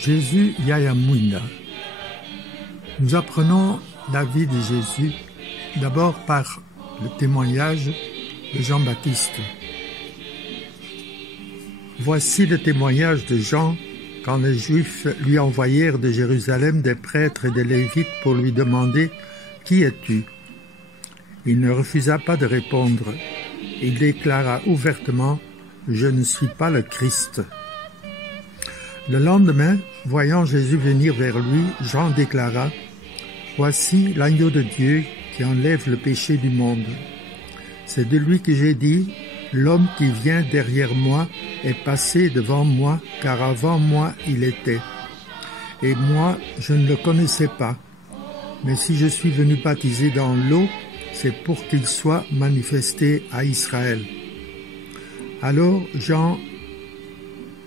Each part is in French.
Jésus Yayamwinda. Nous apprenons la vie de Jésus d'abord par le témoignage de Jean-Baptiste. Voici le témoignage de Jean quand les Juifs lui envoyèrent de Jérusalem des prêtres et des Lévites pour lui demander « Qui es-tu » Il ne refusa pas de répondre. Il déclara ouvertement « Je ne suis pas le Christ ». Le lendemain, voyant Jésus venir vers lui, Jean déclara « Voici l'agneau de Dieu qui enlève le péché du monde. C'est de lui que j'ai dit « L'homme qui vient derrière moi est passé devant moi, car avant moi il était. Et moi, je ne le connaissais pas. Mais si je suis venu baptiser dans l'eau, c'est pour qu'il soit manifesté à Israël. » Alors Jean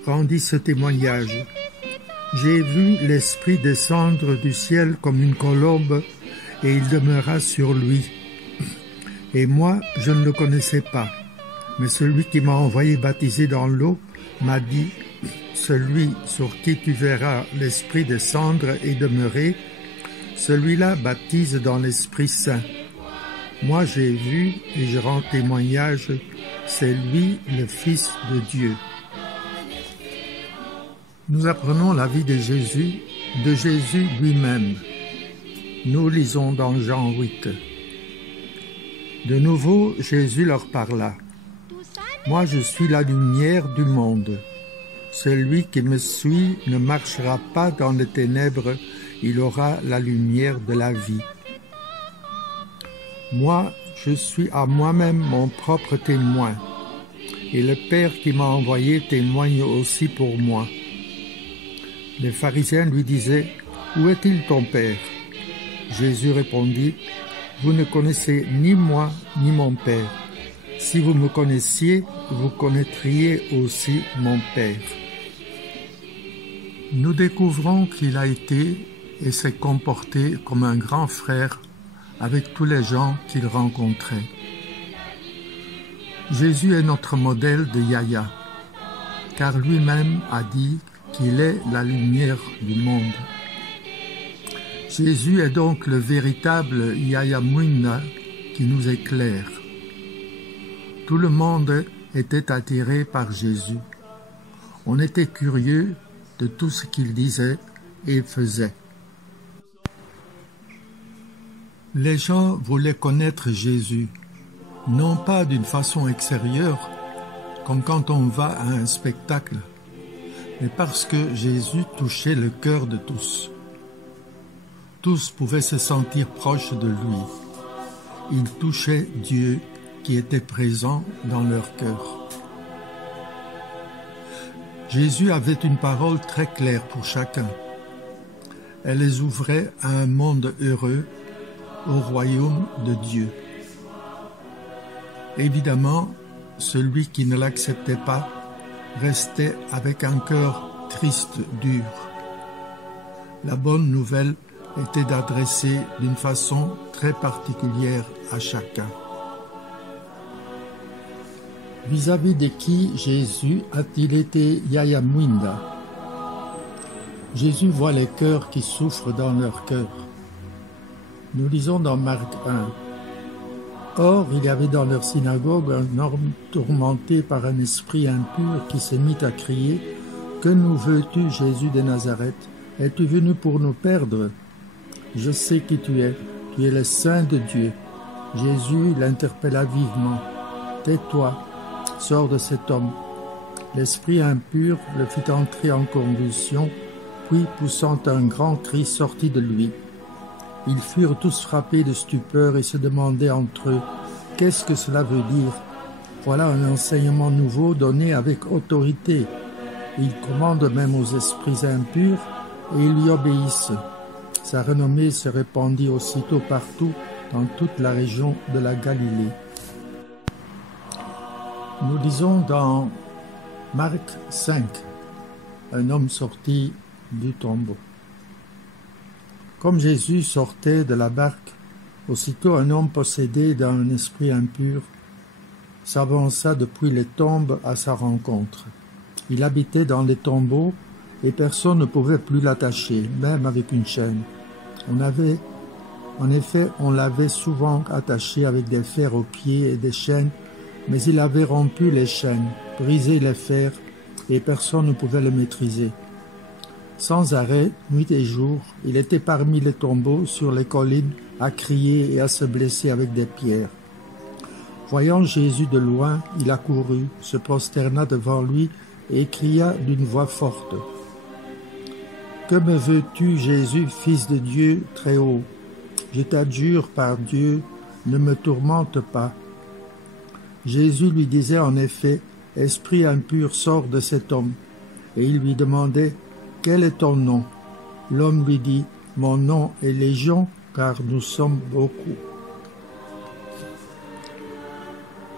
rendit ce témoignage. « J'ai vu l'Esprit descendre du ciel comme une colombe, et il demeura sur lui. Et moi, je ne le connaissais pas. Mais celui qui m'a envoyé baptiser dans l'eau m'a dit, « Celui sur qui tu verras l'Esprit descendre et demeurer, celui-là baptise dans l'Esprit Saint. Moi j'ai vu et je rends témoignage, c'est lui le Fils de Dieu. » Nous apprenons la vie de Jésus lui-même. Nous lisons dans Jean 8. De nouveau, Jésus leur parla. « Moi je suis la lumière du monde. Celui qui me suit ne marchera pas dans les ténèbres, il aura la lumière de la vie. Moi, je suis à moi-même mon propre témoin, et le Père qui m'a envoyé témoigne aussi pour moi. » Les pharisiens lui disaient, « Où est-il ton Père ?» Jésus répondit, « Vous ne connaissez ni moi ni mon Père. Si vous me connaissiez, vous connaîtriez aussi mon Père. » Nous découvrons qu'il a été et s'est comporté comme un grand frère avec tous les gens qu'il rencontrait. Jésus est notre modèle de Yaya, car lui-même a dit qu'il est la lumière du monde. Jésus est donc le véritable Yayamwinda qui nous éclaire. Tout le monde était attiré par Jésus. On était curieux de tout ce qu'il disait et faisait. Les gens voulaient connaître Jésus, non pas d'une façon extérieure, comme quand on va à un spectacle, mais parce que Jésus touchait le cœur de tous. Tous pouvaient se sentir proches de lui. Il touchait Dieu qui était présent dans leur cœur. Jésus avait une parole très claire pour chacun. Elle les ouvrait à un monde heureux, au royaume de Dieu. Évidemment, celui qui ne l'acceptait pas restait avec un cœur triste, dur. La bonne nouvelle était d'adresser d'une façon très particulière à chacun. Vis-à-vis de qui Jésus a-t-il été Yayamwinda? Jésus voit les cœurs qui souffrent dans leur cœur. Nous lisons dans Marc 1. Or, il y avait dans leur synagogue un homme tourmenté par un esprit impur qui se mit à crier « Que nous veux-tu, Jésus de Nazareth? Es-tu venu pour nous perdre? Je sais qui tu es le Saint de Dieu. » Jésus l'interpella vivement. « Tais-toi, sors de cet homme. » L'esprit impur le fit entrer en convulsion, puis poussant un grand cri sortit de lui. Ils furent tous frappés de stupeur et se demandaient entre eux « Qu'est-ce que cela veut dire ?» Voilà un enseignement nouveau donné avec autorité. Il commande même aux esprits impurs et ils lui obéissent. Sa renommée se répandit aussitôt partout dans toute la région de la Galilée. Nous lisons dans Marc 5, un homme sorti du tombeau. Comme Jésus sortait de la barque, aussitôt un homme possédé d'un esprit impur s'avança depuis les tombes à sa rencontre. Il habitait dans les tombeaux et personne ne pouvait plus l'attacher, même avec une chaîne. En effet, on l'avait souvent attaché avec des fers aux pieds et des chaînes, mais il avait rompu les chaînes, brisé les fers, et personne ne pouvait le maîtriser. Sans arrêt, nuit et jour, il était parmi les tombeaux, sur les collines, à crier et à se blesser avec des pierres. Voyant Jésus de loin, il accourut, se prosterna devant lui et cria d'une voix forte. « Que me veux-tu, Jésus, Fils de Dieu très haut? Je t'adjure par Dieu, ne me tourmente pas. » Jésus lui disait en effet, « Esprit impur, sors de cet homme. » Et il lui demandait, « Quel est ton nom ?» L'homme lui dit, « Mon nom est Légion, car nous sommes beaucoup. »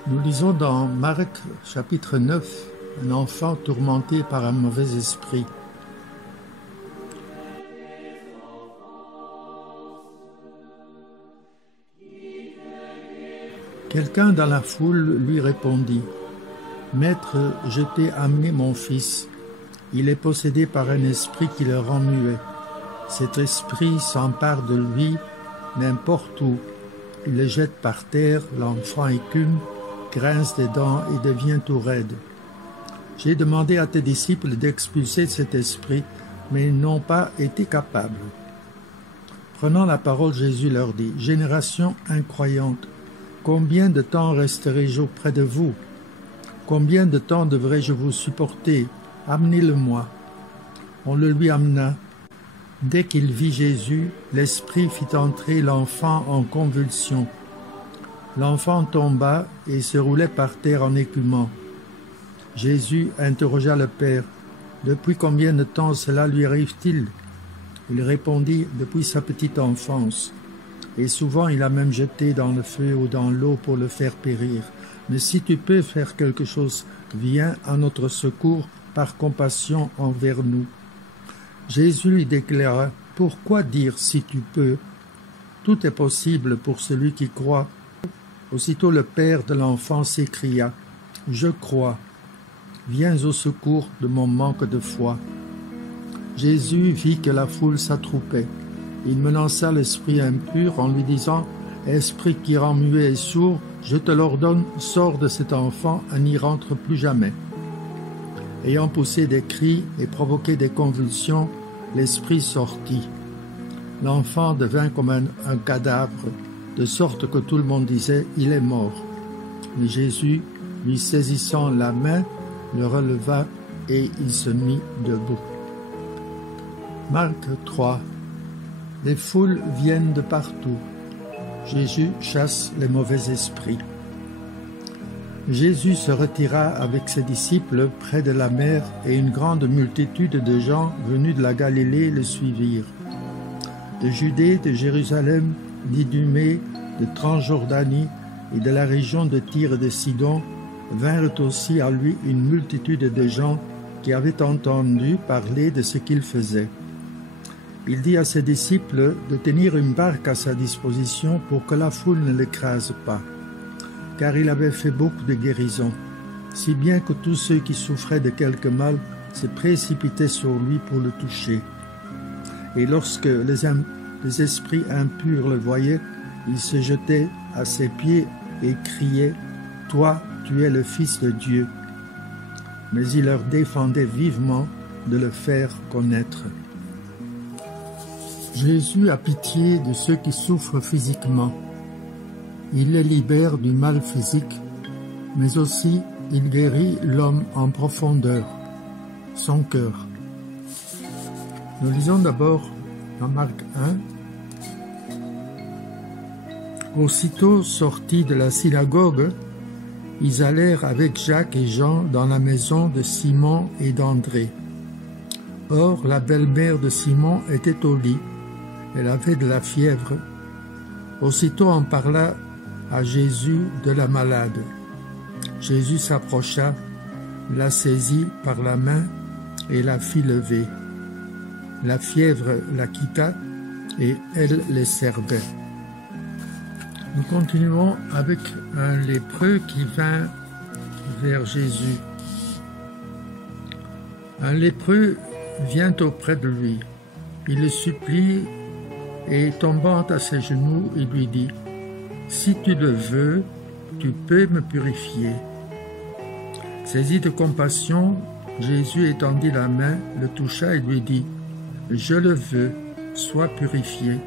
Nous lisons dans Marc chapitre 9, un enfant tourmenté par un mauvais esprit. Quelqu'un dans la foule lui répondit, « Maître, je t'ai amené mon fils. Il est possédé par un esprit qui le rend muet. Cet esprit s'empare de lui n'importe où. Il le jette par terre, l'enfant écume, grince des dents et devient tout raide. J'ai demandé à tes disciples d'expulser cet esprit, mais ils n'ont pas été capables. » Prenant la parole, Jésus leur dit, « Génération incroyante, combien de temps resterai-je auprès de vous? Combien de temps devrais-je vous supporter? Amenez-le-moi. » On le lui amena. Dès qu'il vit Jésus, l'esprit fit entrer l'enfant en convulsion. L'enfant tomba et se roulait par terre en écumant. Jésus interrogea le père. « Depuis combien de temps cela lui arrive-t-il » Il répondit, « Depuis sa petite enfance. Et souvent il a même jeté dans le feu ou dans l'eau pour le faire périr. Mais si tu peux faire quelque chose, viens à notre secours par compassion envers nous. » Jésus lui déclara, « Pourquoi dire si tu peux? Tout est possible pour celui qui croit. » Aussitôt le père de l'enfant s'écria, « Je crois. Viens au secours de mon manque de foi. » Jésus vit que la foule s'attroupait. Il menaça l'esprit impur en lui disant, « Esprit qui rend muet et sourd, je te l'ordonne, sors de cet enfant et n'y rentre plus jamais. » Ayant poussé des cris et provoqué des convulsions, l'esprit sortit. L'enfant devint comme un cadavre, de sorte que tout le monde disait, « Il est mort. » Mais Jésus, lui saisissant la main, le releva et il se mit debout. Marc 3. Les foules viennent de partout. Jésus chasse les mauvais esprits. Jésus se retira avec ses disciples près de la mer et une grande multitude de gens venus de la Galilée le suivirent. De Judée, de Jérusalem, d'Idumée, de Transjordanie et de la région de Tyr et de Sidon vinrent aussi à lui une multitude de gens qui avaient entendu parler de ce qu'il faisait. Il dit à ses disciples de tenir une barque à sa disposition pour que la foule ne l'écrase pas, car il avait fait beaucoup de guérisons, si bien que tous ceux qui souffraient de quelque mal se précipitaient sur lui pour le toucher. Et lorsque les esprits impurs le voyaient, ils se jetaient à ses pieds et criaient, « Toi, tu es le Fils de Dieu. » Mais il leur défendait vivement de le faire connaître. Jésus a pitié de ceux qui souffrent physiquement. Il les libère du mal physique, mais aussi il guérit l'homme en profondeur, son cœur. Nous lisons d'abord dans Marc 1. Aussitôt sortis de la synagogue, ils allèrent avec Jacques et Jean dans la maison de Simon et d'André. Or, la belle-mère de Simon était au lit. Elle avait de la fièvre. Aussitôt on parla à Jésus de la malade. Jésus s'approcha, la saisit par la main et la fit lever. La fièvre la quitta et elle les servait. Nous continuons avec un lépreux qui vint vers Jésus. Un lépreux vient auprès de lui. Il le supplie et, tombant à ses genoux, il lui dit « Si tu le veux, tu peux me purifier. » Saisi de compassion, Jésus étendit la main, le toucha et lui dit « Je le veux, sois purifié. »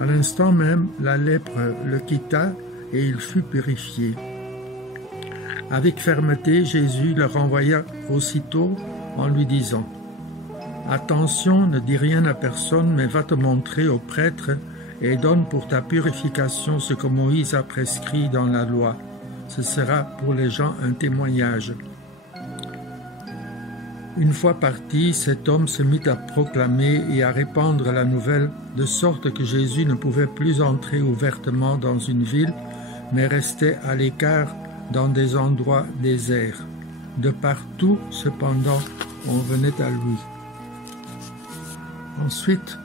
À l'instant même, la lèpre le quitta et il fut purifié. Avec fermeté, Jésus le renvoya aussitôt en lui disant « Attention, ne dis rien à personne, mais va te montrer au prêtre et donne pour ta purification ce que Moïse a prescrit dans la loi. Ce sera pour les gens un témoignage. » Une fois parti, cet homme se mit à proclamer et à répandre la nouvelle, de sorte que Jésus ne pouvait plus entrer ouvertement dans une ville, mais restait à l'écart dans des endroits déserts. De partout, cependant, on venait à lui. Ensuite,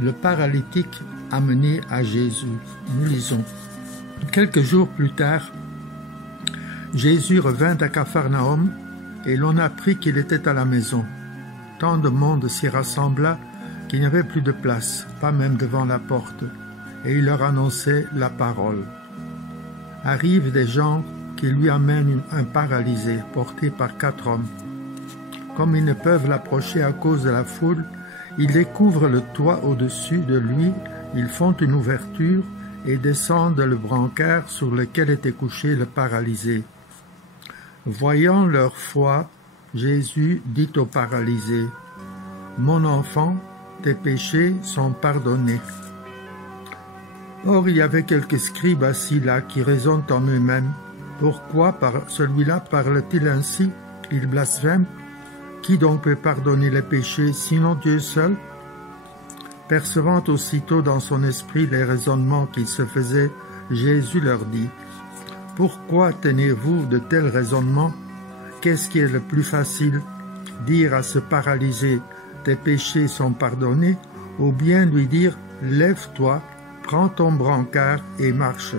le paralytique amené à Jésus. Nous lisons. Quelques jours plus tard, Jésus revint à Capharnaüm et l'on apprit qu'il était à la maison. Tant de monde s'y rassembla qu'il n'y avait plus de place, pas même devant la porte, et il leur annonçait la parole. Arrivent des gens qui lui amènent un paralysé porté par 4 hommes. Comme ils ne peuvent l'approcher à cause de la foule, ils découvrent le toit au-dessus de lui, ils font une ouverture et descendent le brancard sur lequel était couché le paralysé. Voyant leur foi, Jésus dit au paralysé, « Mon enfant, tes péchés sont pardonnés. » Or il y avait quelques scribes assis là qui raisonnent en eux-mêmes. Pourquoi celui-là parle-t-il ainsi? Il blasphème. Qui donc peut pardonner les péchés, sinon Dieu seul? Percevant aussitôt dans son esprit les raisonnements qu'il se faisait, Jésus leur dit, « Pourquoi tenez-vous de tels raisonnements? Qu'est-ce qui est le plus facile? Dire à ce paralysé, « Tes péchés sont pardonnés » ou bien lui dire, « Lève-toi, prends ton brancard et marche. »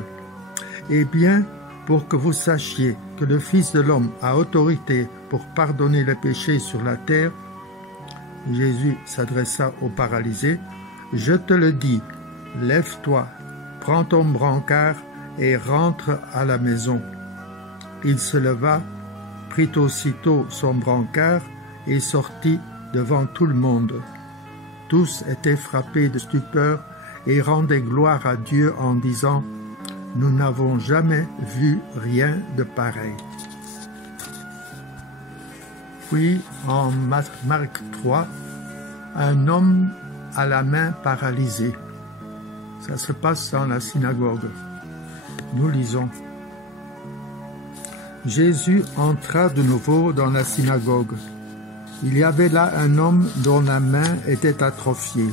Eh bien, pour que vous sachiez que le Fils de l'homme a autorité pour pardonner les péchés sur la terre, Jésus s'adressa au paralysé, « Je te le dis, lève-toi, prends ton brancard et rentre à la maison. » Il se leva, prit aussitôt son brancard et sortit devant tout le monde. Tous étaient frappés de stupeur et rendaient gloire à Dieu en disant « Nous n'avons jamais vu rien de pareil. » Puis, en Marc 3, un homme à la main paralysée. Ça se passe dans la synagogue. Nous lisons. Jésus entra de nouveau dans la synagogue. Il y avait là un homme dont la main était atrophiée.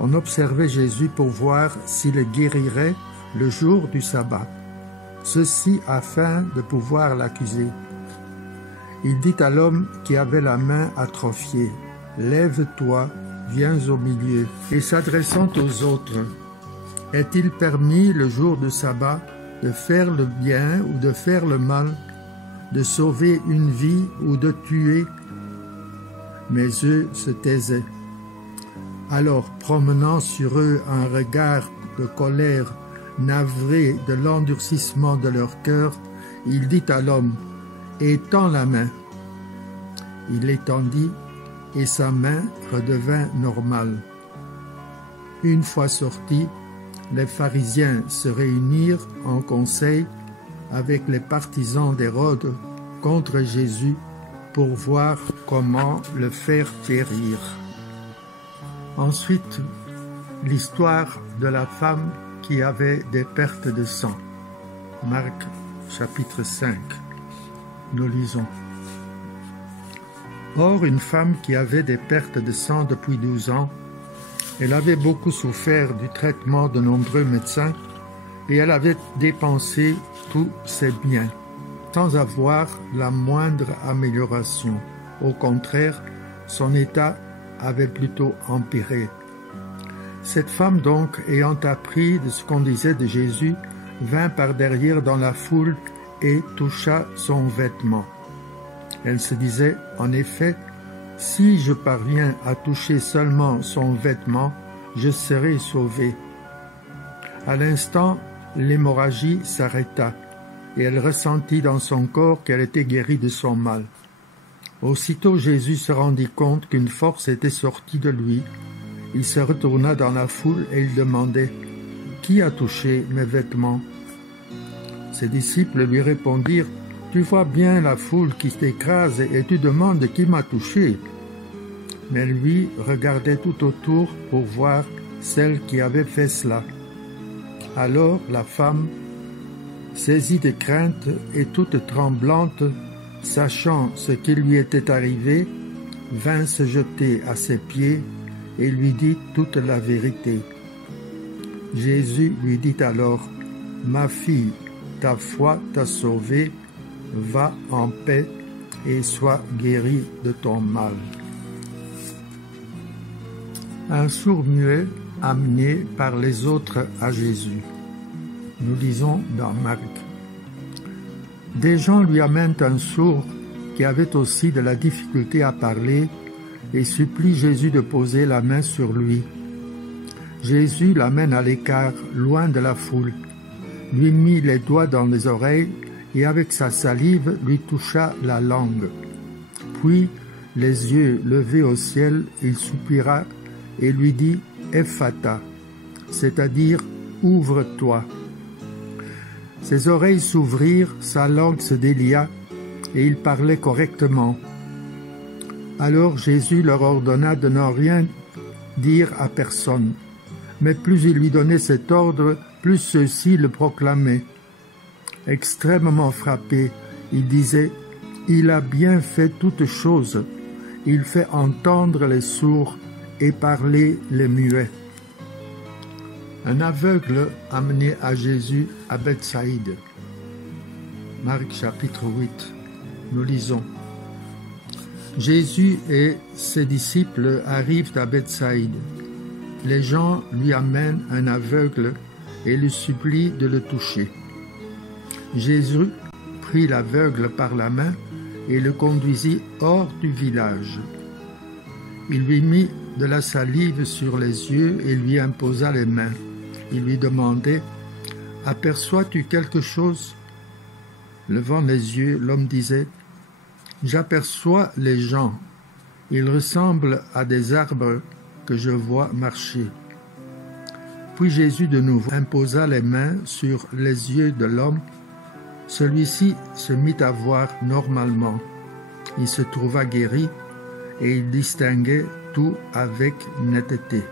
On observait Jésus pour voir s'il le guérirait le jour du sabbat, ceci afin de pouvoir l'accuser. Il dit à l'homme qui avait la main atrophiée, « Lève-toi, viens au milieu. » Et s'adressant aux autres, « Est-il permis le jour du sabbat de faire le bien ou de faire le mal, de sauver une vie ou de tuer ?» Mais eux se taisaient. Alors, promenant sur eux un regard de colère, navré de l'endurcissement de leur cœur, il dit à l'homme, « Étends la main. » Il l'étendit, et sa main redevint normale. Une fois sortis, les pharisiens se réunirent en conseil avec les partisans d'Hérode contre Jésus pour voir comment le faire périr. Ensuite, l'histoire de la femme qui avait des pertes de sang. Marc chapitre 5. Nous lisons. Or, une femme qui avait des pertes de sang depuis 12 ans, elle avait beaucoup souffert du traitement de nombreux médecins et elle avait dépensé tous ses biens, sans avoir la moindre amélioration. Au contraire, son état avait plutôt empiré. Cette femme donc, ayant appris de ce qu'on disait de Jésus, vint par derrière dans la foule et toucha son vêtement. Elle se disait, en effet, si je parviens à toucher seulement son vêtement, je serai sauvée. À l'instant, l'hémorragie s'arrêta, et elle ressentit dans son corps qu'elle était guérie de son mal. Aussitôt Jésus se rendit compte qu'une force était sortie de lui. Il se retourna dans la foule et il demandait « Qui a touché mes vêtements ?» Ses disciples lui répondirent « Tu vois bien la foule qui t'écrase et tu demandes qui m'a touché. » Mais lui regardait tout autour pour voir celle qui avait fait cela. Alors la femme, saisie de crainte et toute tremblante, sachant ce qui lui était arrivé, vint se jeter à ses pieds et lui dit toute la vérité. Jésus lui dit alors, « Ma fille, ta foi t'a sauvée, va en paix et sois guérie de ton mal. » Un sourd-muet amené par les autres à Jésus. Nous lisons dans Marc. Des gens lui amènent un sourd qui avait aussi de la difficulté à parler et supplie Jésus de poser la main sur lui. Jésus l'amène à l'écart, loin de la foule, lui mit les doigts dans les oreilles et avec sa salive lui toucha la langue. Puis, les yeux levés au ciel, il soupira et lui dit « Ephata », c'est-à-dire « Ouvre-toi ». Ses oreilles s'ouvrirent, sa langue se délia et il parlait correctement. Alors Jésus leur ordonna de n'en rien dire à personne. Mais plus il lui donnait cet ordre, plus ceux-ci le proclamaient. Extrêmement frappé, il disait « Il a bien fait toutes choses. Il fait entendre les sourds et parler les muets. » Un aveugle amené à Jésus à Bethsaïde. Marc chapitre 8. Nous lisons. Jésus et ses disciples arrivent à Bethsaïde. Les gens lui amènent un aveugle et lui supplient de le toucher. Jésus prit l'aveugle par la main et le conduisit hors du village. Il lui mit de la salive sur les yeux et lui imposa les mains. Il lui demandait « Aperçois-tu quelque chose ?» Levant les yeux, l'homme disait « J'aperçois les gens. Ils ressemblent à des arbres que je vois marcher. » Puis Jésus de nouveau imposa les mains sur les yeux de l'homme. Celui-ci se mit à voir normalement. Il se trouva guéri et il distinguait tout avec netteté.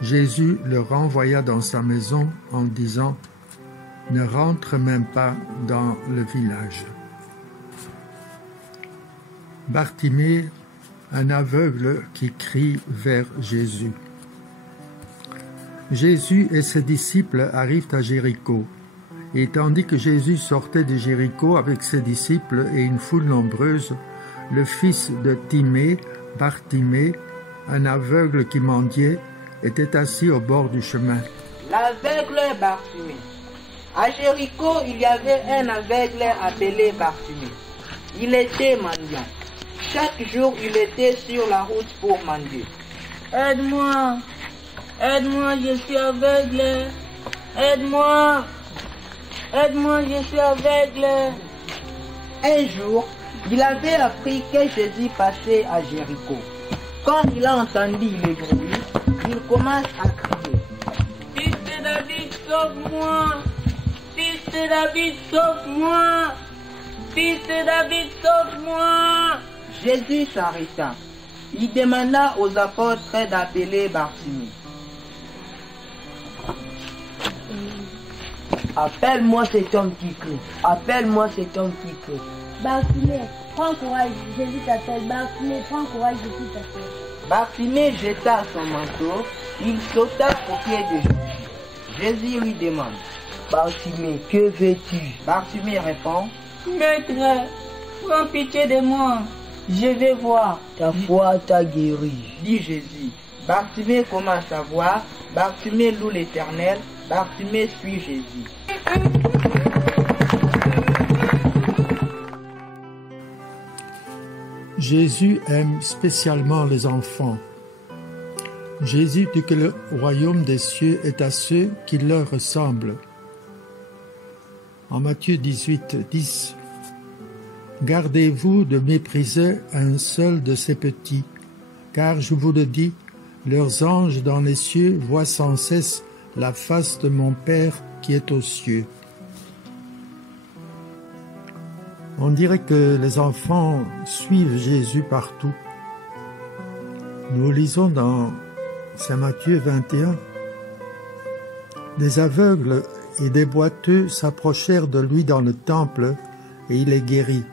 Jésus le renvoya dans sa maison en disant « Ne rentre même pas dans le village. » Bartimée, un aveugle qui crie vers Jésus. Jésus et ses disciples arrivent à Jéricho. Et tandis que Jésus sortait de Jéricho avec ses disciples et une foule nombreuse, le fils de Timée, Bartimée, un aveugle qui mendiait, était assis au bord du chemin. L'aveugle Bartimée. À Jéricho, il y avait un aveugle appelé Bartimée. Il était mendiant. Chaque jour, il était sur la route pour mendier. Aide-moi, aide-moi, je suis aveugle. Aide-moi, aide-moi, je suis aveugle. Un jour, il avait appris que Jésus passait à Jéricho. Quand il a entendu le bruit, il commence à crier. Fils de David, sauve-moi! Fils de David, sauve-moi! Fils de David, sauve-moi! Jésus s'arrêta. Il demanda aux apôtres d'appeler Bartimée. Appelle-moi cet homme qui crie. Appelle-moi cet homme qui crie. Bartimée, prends courage, Jésus t'appelle. Bartimée, prends courage, Jésus t'appelle. Bartimée jeta son manteau, il sauta aux pieds de Jésus. Jésus lui demande, Bartimée, que veux-tu? Bartimée répond, Maître, prends pitié de moi, je vais voir. Ta foi t'a guéri, dit Jésus. Bartimée commence à voir, Bartimée loue l'Éternel, Bartimée suit Jésus. Jésus aime spécialement les enfants. Jésus dit que le royaume des cieux est à ceux qui leur ressemblent. En Matthieu 18, 10, « Gardez-vous de mépriser un seul de ces petits, car je vous le dis, leurs anges dans les cieux voient sans cesse la face de mon Père qui est aux cieux. » On dirait que les enfants suivent Jésus partout. Nous lisons dans Saint Matthieu 21, « Des aveugles et des boiteux s'approchèrent de lui dans le temple, et il les guérit.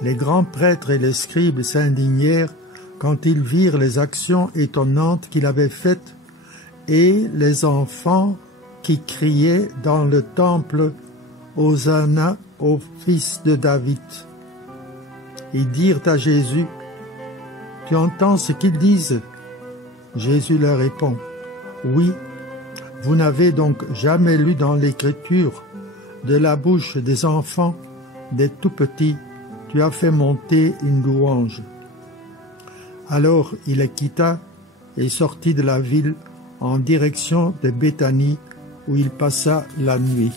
Les grands prêtres et les scribes s'indignèrent quand ils virent les actions étonnantes qu'il avait faites, et les enfants qui criaient dans le temple « Hosanna au fils de David ». Ils dirent à Jésus, « Tu entends ce qu'ils disent ?» Jésus leur répond, « Oui, vous n'avez donc jamais lu dans l'Écriture, de la bouche des enfants, des tout-petits, tu as fait monter une louange. » Alors il les quitta et sortit de la ville en direction de Béthanie, où il passa la nuit.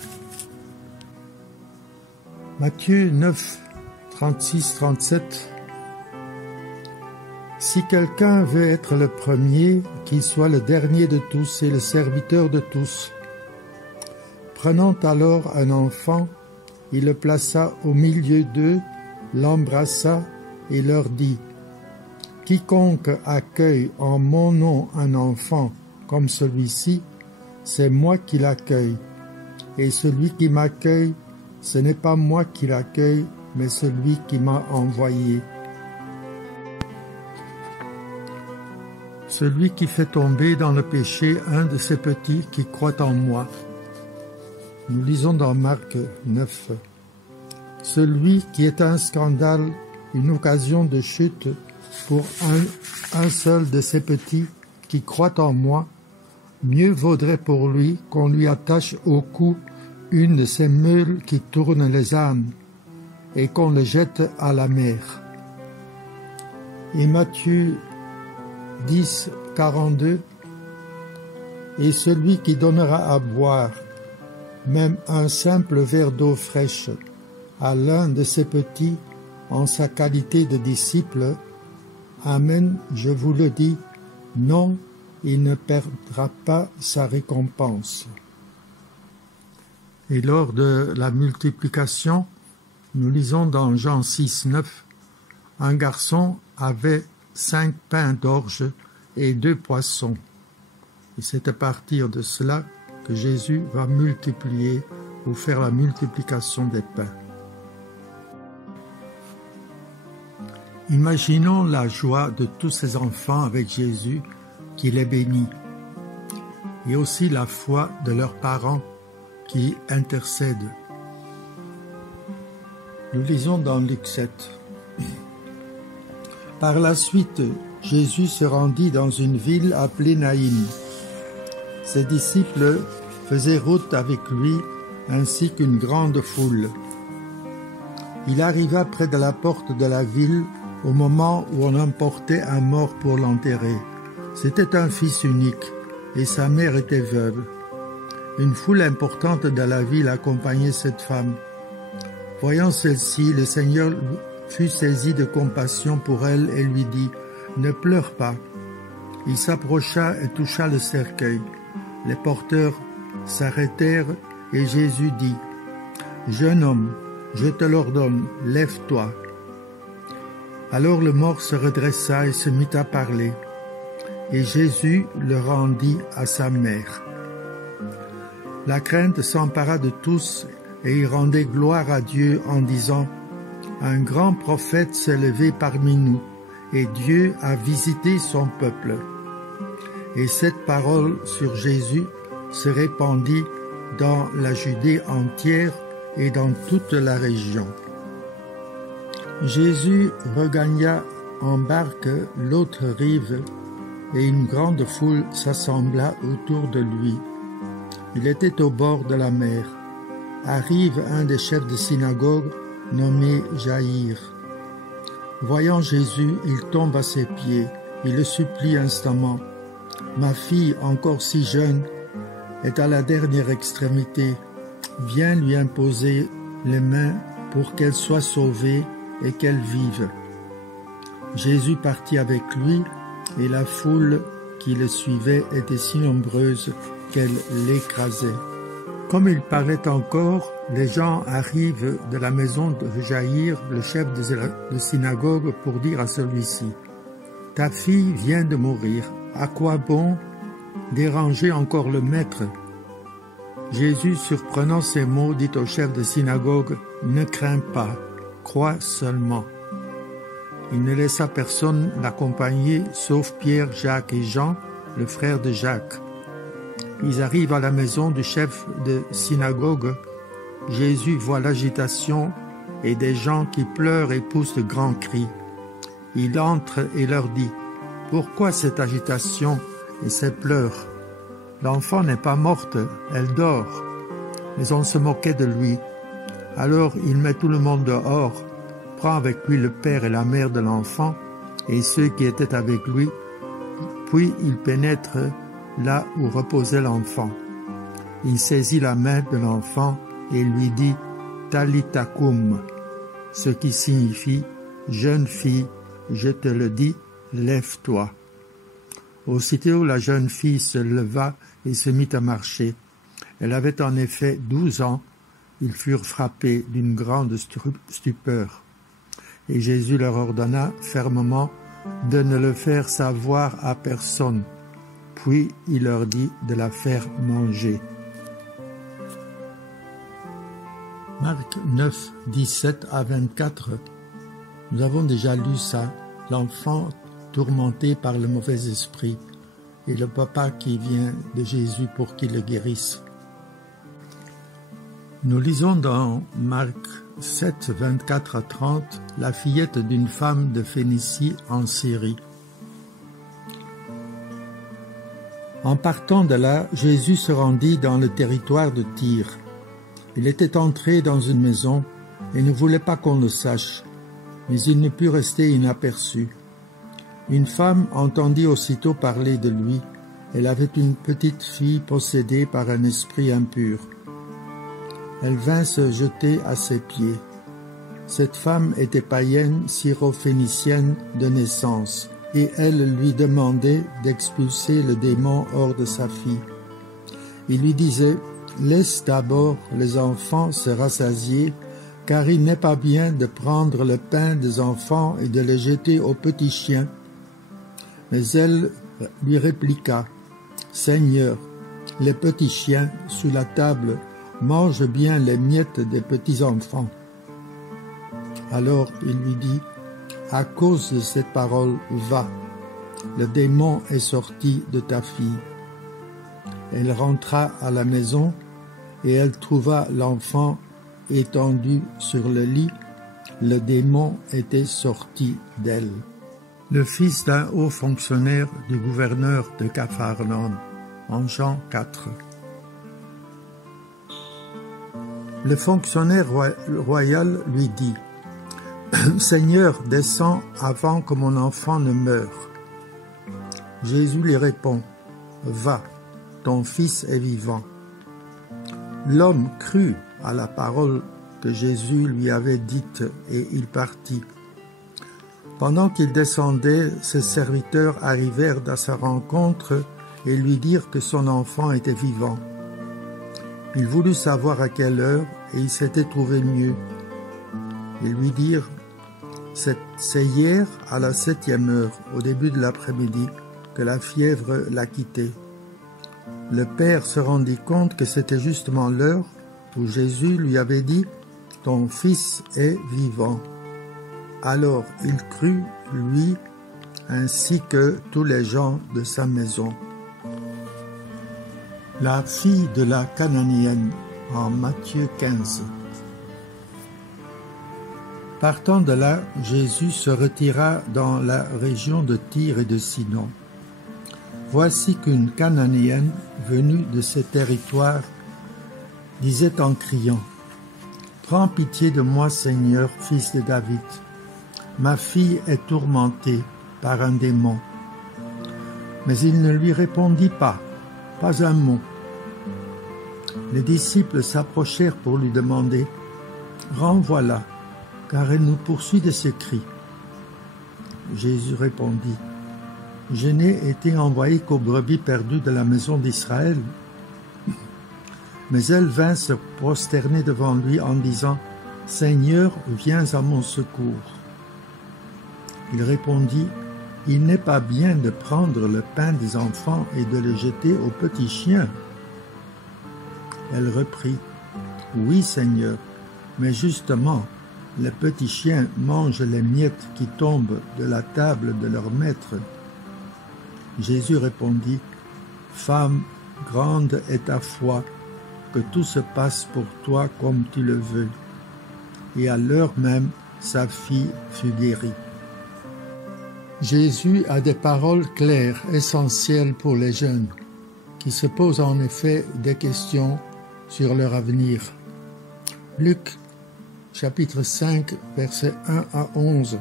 Matthieu 9, 36-37. Si quelqu'un veut être le premier, qu'il soit le dernier de tous et le serviteur de tous. Prenant alors un enfant, il le plaça au milieu d'eux, l'embrassa et leur dit, « Quiconque accueille en mon nom un enfant comme celui-ci, c'est moi qui l'accueille. Et celui qui m'accueille, ce n'est pas moi qui l'accueille, mais celui qui m'a envoyé. » Celui qui fait tomber dans le péché un de ces petits qui croient en moi. Nous lisons dans Marc 9. Celui qui est un scandale, une occasion de chute pour un seul de ces petits qui croient en moi, mieux vaudrait pour lui qu'on lui attache au cou une de ces meules qui tournent les ânes et qu'on le jette à la mer. Et Matthieu 10, 42. Et celui qui donnera à boire, même un simple verre d'eau fraîche, à l'un de ces petits, en sa qualité de disciple, amen, je vous le dis, non, il ne perdra pas sa récompense. Et lors de la multiplication, nous lisons dans Jean 6, 9, un garçon avait 5 pains d'orge et 2 poissons. Et c'est à partir de cela que Jésus va multiplier ou faire la multiplication des pains. Imaginons la joie de tous ces enfants avec Jésus qui les bénit, et aussi la foi de leurs parents qui intercèdent. Nous lisons dans Luc 7. Par la suite, Jésus se rendit dans une ville appelée Naïm. Ses disciples faisaient route avec lui, ainsi qu'une grande foule. Il arriva près de la porte de la ville au moment où on emportait un mort pour l'enterrer. C'était un fils unique, et sa mère était veuve. Une foule importante de la ville accompagnait cette femme. Voyant celle-ci, le Seigneur fut saisi de compassion pour elle et lui dit, « Ne pleure pas. » Il s'approcha et toucha le cercueil. Les porteurs s'arrêtèrent et Jésus dit, « Jeune homme, je te l'ordonne, lève-toi. » Alors le mort se redressa et se mit à parler. Et Jésus le rendit à sa mère. La crainte s'empara de tous et ils rendaient gloire à Dieu en disant, « Un grand prophète s'est levé parmi nous, et Dieu a visité son peuple. » Et cette parole sur Jésus se répandit dans la Judée entière et dans toute la région. Jésus regagna en barque l'autre rive, et une grande foule s'assembla autour de lui. Il était au bord de la mer. Arrive un des chefs de synagogue, nommé Jaïr. Voyant Jésus, il tombe à ses pieds. Il le supplie instamment. Ma fille, encore si jeune, est à la dernière extrémité. Viens lui imposer les mains pour qu'elle soit sauvée et qu'elle vive. Jésus partit avec lui, et la foule qui le suivait était si nombreuse qu'elle l'écrasait. Comme il parlait encore, les gens arrivent de la maison de Jaïr, le chef de synagogue, pour dire à celui-ci: « Ta fille vient de mourir. À quoi bon déranger encore le maître ?» Jésus, surprenant ces mots, dit au chef de synagogue: « Ne crains pas, crois seulement. » Il ne laissa personne l'accompagner, sauf Pierre, Jacques et Jean, le frère de Jacques. Ils arrivent à la maison du chef de synagogue. Jésus voit l'agitation et des gens qui pleurent et poussent de grands cris. Il entre et leur dit: « Pourquoi cette agitation et ces pleurs? L'enfant n'est pas morte, elle dort. » Mais on se moquait de lui. Alors il met tout le monde dehors, prend avec lui le père et la mère de l'enfant et ceux qui étaient avec lui, puis il pénètre là où reposait l'enfant. Il saisit la main de l'enfant et lui dit « Talitha koum », ce qui signifie « Jeune fille, je te le dis, lève-toi ». Aussitôt la jeune fille se leva et se mit à marcher. Elle avait en effet 12 ans. Ils furent frappés d'une grande stupeur. Et Jésus leur ordonna fermement de ne le faire savoir à personne. Puis il leur dit de la faire manger. Marc 9, 17 à 24. Nous avons déjà lu ça. L'enfant tourmenté par le mauvais esprit et le papa qui vient de Jésus pour qu'il le guérisse. Nous lisons dans Marc 7, 24 à 30, la fillette d'une femme de Phénicie en Syrie. En partant de là, Jésus se rendit dans le territoire de Tyr. Il était entré dans une maison et ne voulait pas qu'on le sache, mais il ne put rester inaperçu. Une femme entendit aussitôt parler de lui. Elle avait une petite fille possédée par un esprit impur. Elle vint se jeter à ses pieds. Cette femme était païenne, syrophénicienne de naissance, et elle lui demandait d'expulser le démon hors de sa fille. Il lui disait: « Laisse d'abord les enfants se rassasier, car il n'est pas bien de prendre le pain des enfants et de le jeter aux petits chiens. » Mais elle lui répliqua: « Seigneur, les petits chiens sous la table mangent bien les miettes des petits enfants. » Alors il lui dit: « À cause de cette parole, va, le démon est sorti de ta fille. » Elle rentra à la maison et elle trouva l'enfant étendu sur le lit. Le démon était sorti d'elle. Le fils d'un haut fonctionnaire du gouverneur de Capharnaüm, en Jean 4. Le fonctionnaire royal lui dit: « Seigneur, descends avant que mon enfant ne meure. » Jésus lui répond: « Va, ton fils est vivant. » L'homme crut à la parole que Jésus lui avait dite et il partit. Pendant qu'il descendait, ses serviteurs arrivèrent à sa rencontre et lui dirent que son enfant était vivant. Il voulut savoir à quelle heure et il s'était trouvé mieux. Ils lui dirent: « C'est hier à la 7e heure, au début de l'après-midi, que la fièvre l'a quitté. » Le père se rendit compte que c'était justement l'heure où Jésus lui avait dit: « Ton fils est vivant. » Alors il crut, lui, ainsi que tous les gens de sa maison. La fille de la Cananéenne, en Matthieu 15. Partant de là, Jésus se retira dans la région de Tyr et de Sidon. Voici qu'une Cananéenne, venue de ces territoires, disait en criant: « Prends pitié de moi, Seigneur, fils de David. ma fille est tourmentée par un démon. » Mais il ne lui répondit pas un mot. Les disciples s'approchèrent pour lui demander « Renvoie-la, car elle nous poursuit de ses cris. » Jésus répondit « Je n'ai été envoyé qu'aux brebis perdues de la maison d'Israël. » Mais elle vint se prosterner devant lui en disant « Seigneur, viens à mon secours. » Il répondit « Il n'est pas bien de prendre le pain des enfants et de le jeter aux petits chiens. » Elle reprit « Oui, Seigneur, mais justement, les petits chiens mangent les miettes qui tombent de la table de leur maître. » Jésus répondit « Femme, grande est ta foi, que tout se passe pour toi comme tu le veux. » Et à l'heure même, sa fille fut guérie. Jésus a des paroles claires, essentielles pour les jeunes, qui se posent en effet des questions sur leur avenir. Luc, chapitre 5, versets 1 à 11.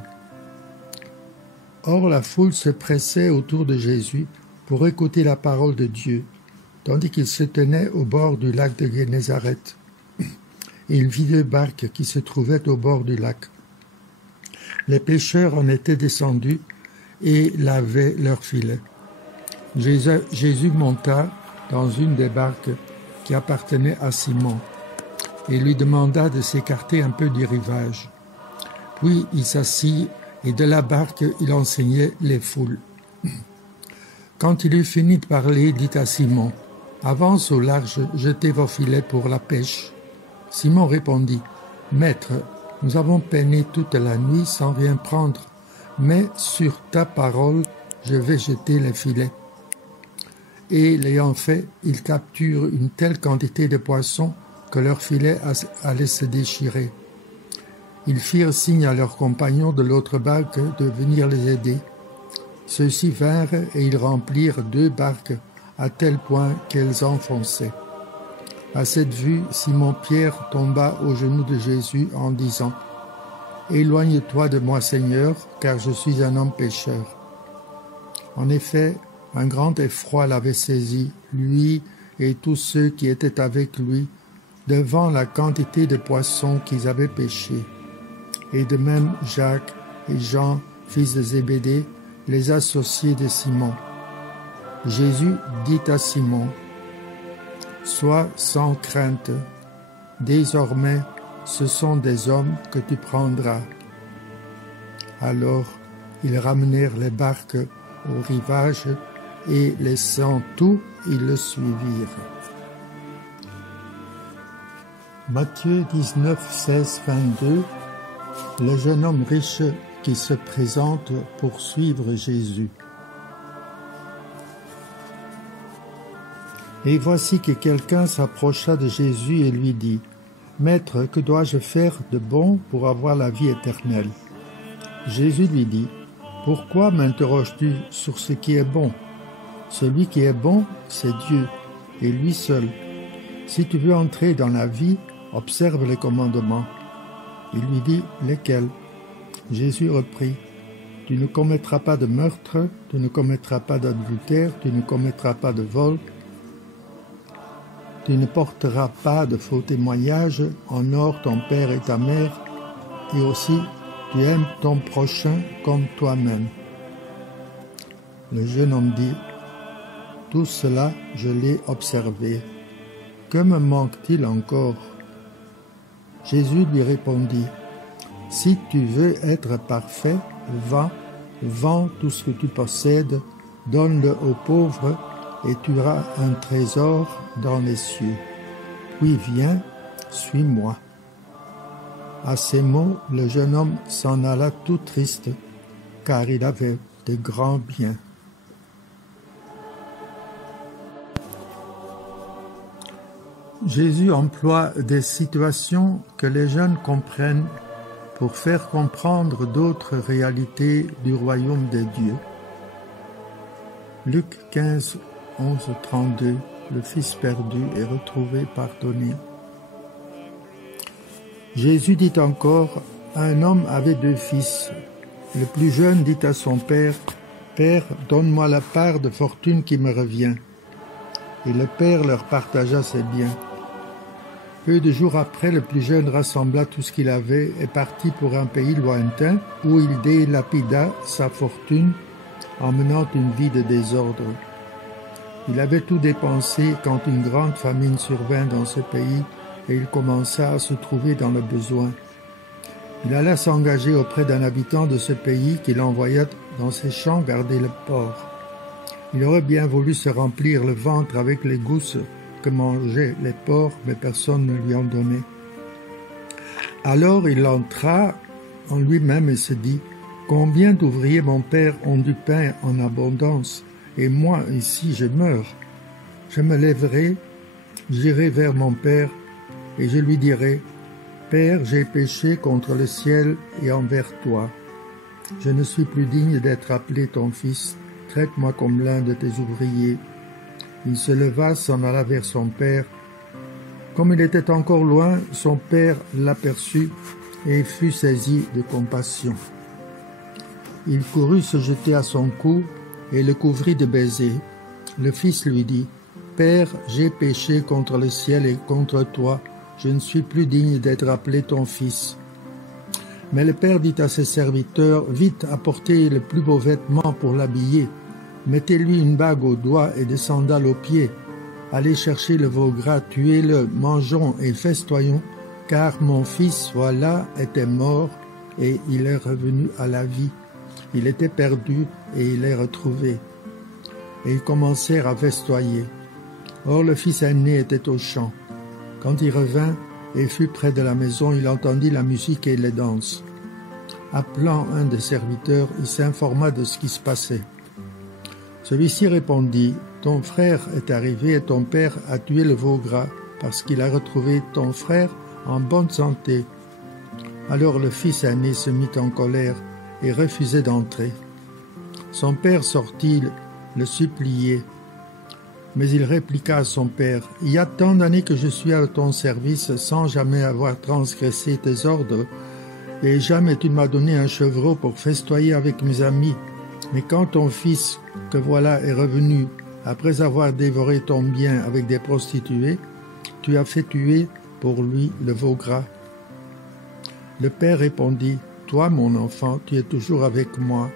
Or la foule se pressait autour de Jésus pour écouter la parole de Dieu, tandis qu'il se tenait au bord du lac de Génézareth. Et il vit 2 barques qui se trouvaient au bord du lac. Les pêcheurs en étaient descendus et lavaient leurs filets. Jésus monta dans une des barques qui appartenait à Simon et lui demanda de s'écarter un peu du rivage. Puis il s'assit et de la barque il enseignait les foules. Quand il eut fini de parler, il dit à Simon « Avance au large, jetez vos filets pour la pêche. » Simon répondit « Maître, nous avons peiné toute la nuit sans rien prendre, mais sur ta parole, je vais jeter les filets. » Et l'ayant fait, ils capturent une telle quantité de poissons que leurs filets allaient se déchirer. Ils firent signe à leurs compagnons de l'autre barque de venir les aider. Ceux-ci vinrent et ils remplirent 2 barques à tel point qu'elles enfonçaient. À cette vue, Simon-Pierre tomba aux genoux de Jésus en disant « Éloigne-toi de moi, Seigneur, car je suis un homme pécheur. » En effet, un grand effroi l'avait saisi, lui et tous ceux qui étaient avec lui, devant la quantité de poissons qu'ils avaient pêchés. Et de même Jacques et Jean, fils de Zébédée, les associés de Simon. Jésus dit à Simon « Sois sans crainte, désormais ce sont des hommes que tu prendras. » Alors ils ramenèrent les barques au rivage et laissant tout, ils le suivirent. Matthieu 19, 16, 22. Le jeune homme riche qui se présente pour suivre Jésus. Et voici que quelqu'un s'approcha de Jésus et lui dit « Maître, que dois-je faire de bon pour avoir la vie éternelle ?» Jésus lui dit « Pourquoi m'interroges-tu sur ce qui est bon ? Celui qui est bon, c'est Dieu, et lui seul. Si tu veux entrer dans la vie, observe les commandements. » Il lui dit « Lesquels ?» Jésus reprit « Tu ne commettras pas de meurtre, tu ne commettras pas d'adultère, tu ne commettras pas de vol, tu ne porteras pas de faux témoignages, honore ton père et ta mère, et aussi tu aimes ton prochain comme toi-même. » Le jeune homme dit « Tout cela, je l'ai observé. Que me manque-t-il encore ?» Jésus lui répondit « Si tu veux être parfait, va, vends tout ce que tu possèdes, donne-le aux pauvres, et tu auras un trésor dans les cieux. Puis viens, suis-moi. » À ces mots, le jeune homme s'en alla tout triste, car il avait de grands biens. Jésus emploie des situations que les jeunes comprennent pour faire comprendre d'autres réalités du royaume des dieux. Luc 15, 11, 32, le fils perdu est retrouvé pardonné. Jésus dit encore, un homme avait 2 fils. Le plus jeune dit à son père, « Père, donne-moi la part de fortune qui me revient. » Et le père leur partagea ses biens. Peu de jours après, le plus jeune rassembla tout ce qu'il avait et partit pour un pays lointain où il délapida sa fortune en menant une vie de désordre. Il avait tout dépensé quand une grande famine survint dans ce pays et il commença à se trouver dans le besoin. Il alla s'engager auprès d'un habitant de ce pays qu'il envoya dans ses champs garder le porc. Il aurait bien voulu se remplir le ventre avec les gousses que mangeaient les porcs, mais personne ne lui en donnait. Alors il entra en lui-même et se dit, « Combien d'ouvriers mon père ont du pain en abondance, et moi ici je meurs. Je me lèverai, j'irai vers mon père, et je lui dirai, « Père, j'ai péché contre le ciel et envers toi. Je ne suis plus digne d'être appelé ton fils. Traite-moi comme l'un de tes ouvriers. » Il se leva, s'en alla vers son père. Comme il était encore loin, son père l'aperçut et fut saisi de compassion. Il courut se jeter à son cou et le couvrit de baisers. Le fils lui dit, « Père, j'ai péché contre le ciel et contre toi. Je ne suis plus digne d'être appelé ton fils. » Mais le père dit à ses serviteurs, « Vite, apportez le plus beau vêtement pour l'habiller. Mettez-lui une bague au doigt et des sandales aux pieds. Allez chercher le veau gras, tuez-le, mangeons et festoyons, car mon fils, voilà, était mort et il est revenu à la vie. Il était perdu et il est retrouvé. » Et ils commencèrent à festoyer. Or le fils aîné était au champ. Quand il revint et fut près de la maison, il entendit la musique et les danses. Appelant un des serviteurs, il s'informa de ce qui se passait. Celui-ci répondit, « Ton frère est arrivé et ton père a tué le veau gras parce qu'il a retrouvé ton frère en bonne santé. » Alors le fils aîné se mit en colère et refusait d'entrer. Son père sortit le supplier, mais il répliqua à son père, « Il y a tant d'années que je suis à ton service sans jamais avoir transgressé tes ordres, et jamais tu ne m'as donné un chevreau pour festoyer avec mes amis. Mais quand ton fils, que voilà, est revenu, après avoir dévoré ton bien avec des prostituées, tu as fait tuer pour lui le veau gras. » Le père répondit, « Toi, mon enfant, tu es toujours avec moi,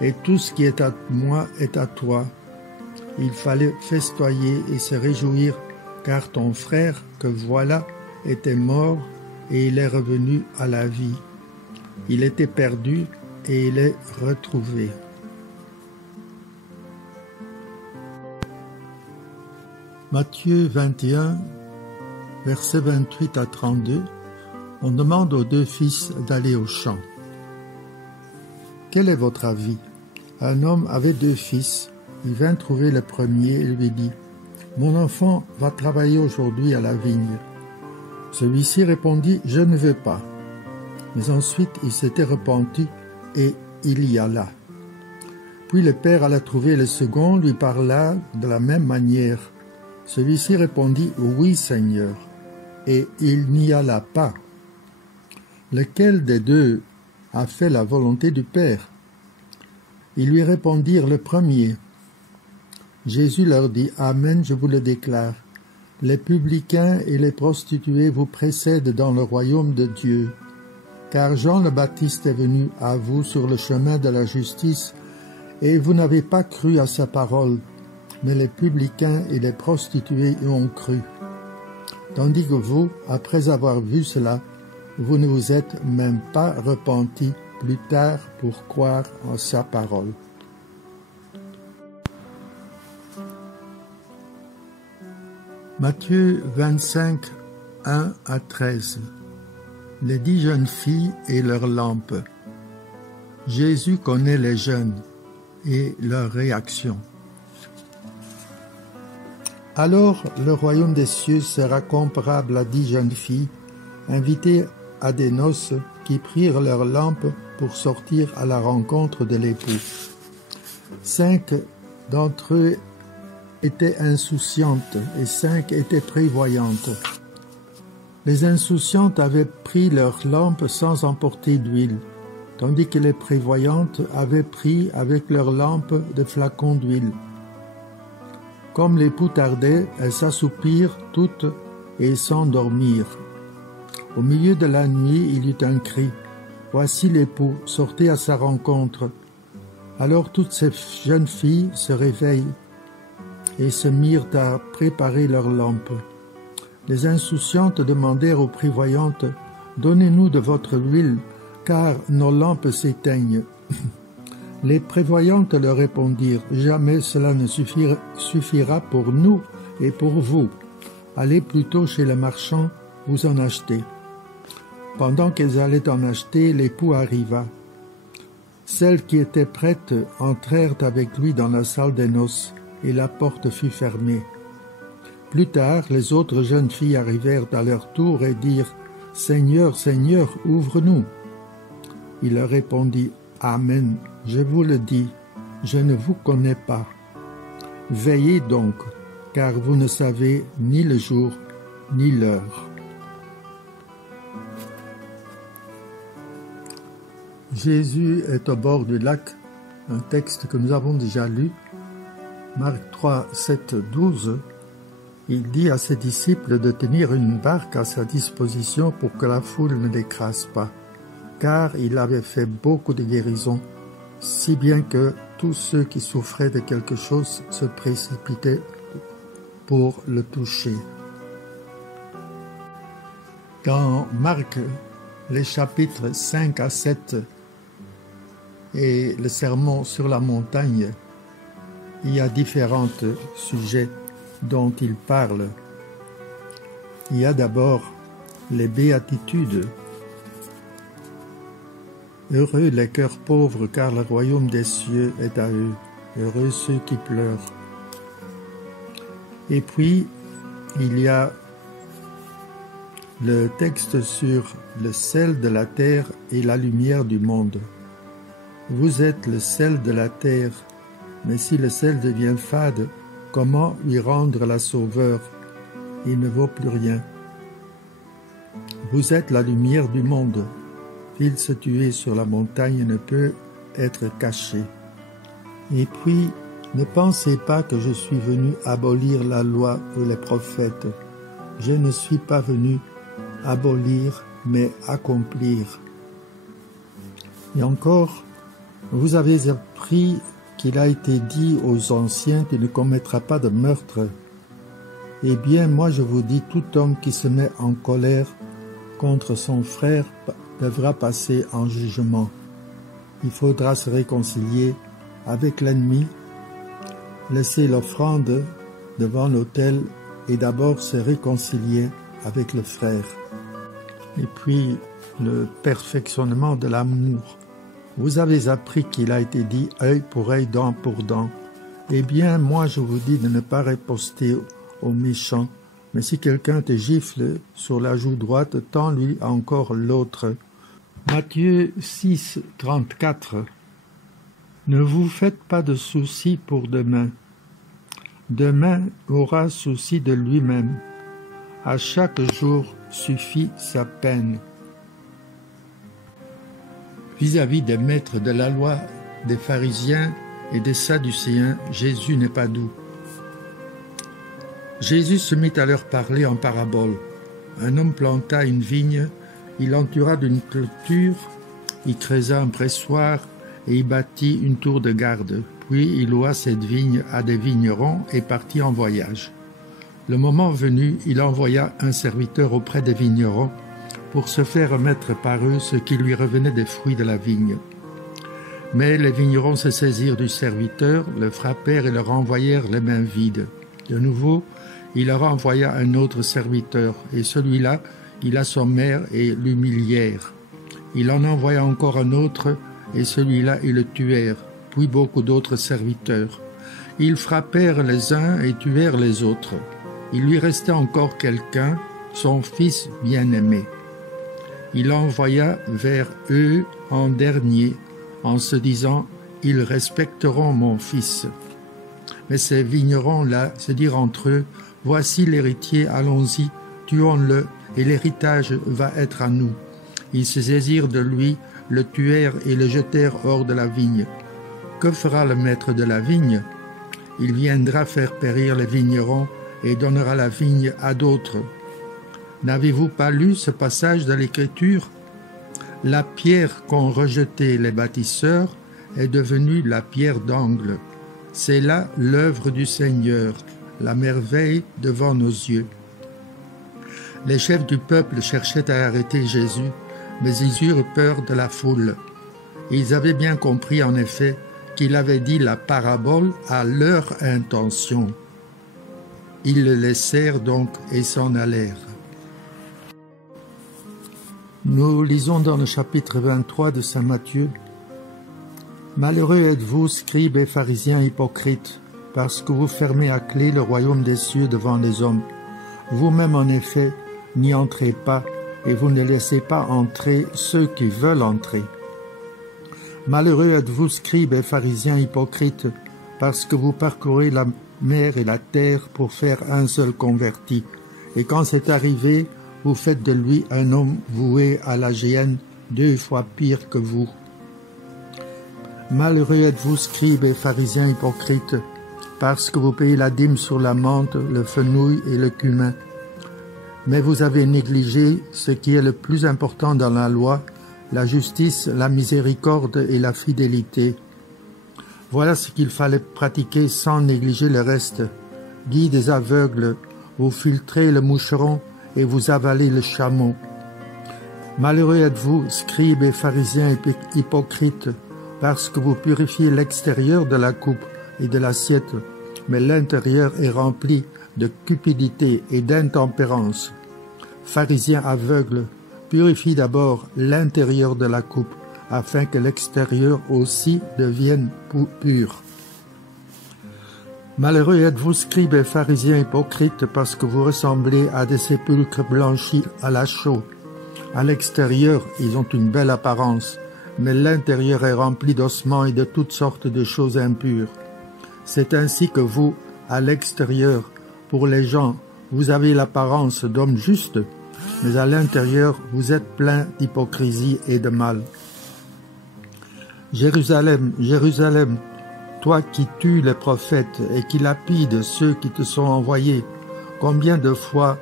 et tout ce qui est à moi est à toi. Il fallait festoyer et se réjouir, car ton frère, que voilà, était mort, et il est revenu à la vie. Il était perdu, et il est retrouvé. » Matthieu 21, versets 28 à 32, on demande aux deux fils d'aller au champ. Quel est votre avis? Un homme avait deux fils. Il vint trouver le premier et lui dit, « Mon enfant va travailler aujourd'hui à la vigne. » Celui-ci répondit, « Je ne veux pas. » Mais ensuite il s'était repenti et il y alla. Puis le père alla trouver le second, lui parla de la même manière. Celui-ci répondit, « Oui, Seigneur. » Et il n'y alla pas. Lequel des deux a fait la volonté du Père? Ils lui répondirent, « Le premier. » Jésus leur dit, « Amen, je vous le déclare. Les publicains et les prostituées vous précèdent dans le royaume de Dieu. Car Jean le Baptiste est venu à vous sur le chemin de la justice, et vous n'avez pas cru à sa parole. Mais les publicains et les prostituées y ont cru. Tandis que vous, après avoir vu cela, vous ne vous êtes même pas repentis plus tard pour croire en sa parole. » Matthieu 25, 1 à 13. Les 10 jeunes filles et leurs lampes. Jésus connaît les jeunes et leur réaction. Alors le royaume des cieux sera comparable à 10 jeunes filles, invitées à des noces, qui prirent leurs lampes pour sortir à la rencontre de l'époux. 5 d'entre eux étaient insouciantes et 5 étaient prévoyantes. Les insouciantes avaient pris leurs lampes sans emporter d'huile, tandis que les prévoyantes avaient pris avec leurs lampes des flacons d'huile. Comme l'époux tardait, elles s'assoupirent toutes et s'endormirent. Au milieu de la nuit, il y eut un cri. « Voici l'époux, sortez à sa rencontre. » Alors toutes ces jeunes filles se réveillent et se mirent à préparer leurs lampes. Les insouciantes demandèrent aux prévoyantes « Donnez-nous de votre huile, car nos lampes s'éteignent. » Les prévoyantes leur répondirent « Jamais cela ne suffira pour nous et pour vous. Allez plutôt chez le marchand, vous en achetez. » Pendant qu'elles allaient en acheter, l'époux arriva. Celles qui étaient prêtes entrèrent avec lui dans la salle des noces, et la porte fut fermée. Plus tard, les autres jeunes filles arrivèrent à leur tour et dirent « Seigneur, Seigneur, ouvre-nous » Il leur répondit « Amen, je vous le dis, je ne vous connais pas. Veillez donc, car vous ne savez ni le jour ni l'heure. » Jésus est au bord du lac, un texte que nous avons déjà lu. Marc 3, 7, 12, il dit à ses disciples de tenir une barque à sa disposition pour que la foule ne l'écrase pas, car il avait fait beaucoup de guérisons, si bien que tous ceux qui souffraient de quelque chose se précipitaient pour le toucher. Dans Marc, les chapitres 5 à 7 et le sermon sur la montagne, il y a différents sujets dont il parle. Il y a d'abord les béatitudes. Heureux les cœurs pauvres, car le royaume des cieux est à eux. Heureux ceux qui pleurent. Et puis, il y a le texte sur le sel de la terre et la lumière du monde. Vous êtes le sel de la terre, mais si le sel devient fade, comment lui rendre la sauveur? Il ne vaut plus rien. Vous êtes la lumière du monde. Ville située sur la montagne ne peut être cachée. Et puis, ne pensez pas que je suis venu abolir la loi ou les prophètes. Je ne suis pas venu abolir, mais accomplir. Et encore, vous avez appris qu'il a été dit aux anciens « Tu ne commettras pas de meurtre ». Eh bien, moi je vous dis, tout homme qui se met en colère contre son frère devra passer en jugement. Il faudra se réconcilier avec l'ennemi, laisser l'offrande devant l'autel et d'abord se réconcilier avec le frère. Et puis, le perfectionnement de l'amour. Vous avez appris qu'il a été dit œil pour œil, dent pour dent. Eh bien, moi je vous dis de ne pas riposter aux méchants, mais si quelqu'un te gifle sur la joue droite, tends-lui encore l'autre. Matthieu 6, 34. Ne vous faites pas de soucis pour demain. Demain aura souci de lui-même. À chaque jour suffit sa peine. Vis-à-vis des maîtres de la loi, des pharisiens et des sadducéens, Jésus n'est pas doux. Jésus se mit à leur parler en parabole. Un homme planta une vigne, il l'entoura d'une clôture, il creusa un pressoir et y bâtit une tour de garde. Puis il loua cette vigne à des vignerons et partit en voyage. Le moment venu, il envoya un serviteur auprès des vignerons pour se faire remettre par eux ce qui lui revenait des fruits de la vigne. Mais les vignerons se saisirent du serviteur, le frappèrent et le renvoyèrent les mains vides. De nouveau, il leur envoya un autre serviteur, et celui-là, ils l'assommèrent et l'humilièrent. Il en envoya encore un autre, et celui-là, ils le tuèrent, puis beaucoup d'autres serviteurs. Ils frappèrent les uns et tuèrent les autres. Il lui restait encore quelqu'un, son fils bien-aimé. Il l'envoya vers eux en dernier, en se disant « Ils respecteront mon fils ». Mais ces vignerons-là se dirent entre eux « Voici l'héritier, allons-y, tuons-le, et l'héritage va être à nous. » Ils se saisirent de lui, le tuèrent et le jetèrent hors de la vigne. Que fera le maître de la vigne? Il viendra faire périr les vignerons et donnera la vigne à d'autres. N'avez-vous pas lu ce passage de l'Écriture? La pierre qu'ont rejetée les bâtisseurs est devenue la pierre d'angle. C'est là l'œuvre du Seigneur, la merveille devant nos yeux. Les chefs du peuple cherchaient à arrêter Jésus, mais ils eurent peur de la foule. Ils avaient bien compris en effet qu'il avait dit la parabole à leur intention. Ils le laissèrent donc et s'en allèrent. Nous lisons dans le chapitre 23 de saint Matthieu. « Malheureux êtes-vous, scribes et pharisiens hypocrites, parce que vous fermez à clé le royaume des cieux devant les hommes. Vous-même, en effet, n'y entrez pas, et vous ne laissez pas entrer ceux qui veulent entrer. Malheureux êtes-vous, scribes et pharisiens hypocrites, parce que vous parcourez la mer et la terre pour faire un seul converti, et quand c'est arrivé, vous faites de lui un homme voué à la géhenne 2 fois pire que vous. Malheureux êtes-vous, scribes et pharisiens hypocrites, parce que vous payez la dîme sur la menthe, le fenouil et le cumin. Mais vous avez négligé ce qui est le plus important dans la loi, la justice, la miséricorde et la fidélité. Voilà ce qu'il fallait pratiquer sans négliger le reste. Guides des aveugles, vous filtrez le moucheron et vous avalez le chameau. Malheureux êtes-vous, scribes et pharisiens hypocrites, parce que vous purifiez l'extérieur de la coupe et de l'assiette, mais l'intérieur est rempli de cupidité et d'intempérance. Pharisiens aveugles, purifie d'abord l'intérieur de la coupe, afin que l'extérieur aussi devienne pur. Malheureux êtes-vous, scribes et pharisiens hypocrites, parce que vous ressemblez à des sépulcres blanchis à la chaux. À l'extérieur, ils ont une belle apparence, mais l'intérieur est rempli d'ossements et de toutes sortes de choses impures. C'est ainsi que vous, à l'extérieur, pour les gens, vous avez l'apparence d'hommes justes, mais à l'intérieur, vous êtes plein d'hypocrisie et de mal. Jérusalem, Jérusalem, toi qui tues les prophètes et qui lapides ceux qui te sont envoyés, combien de fois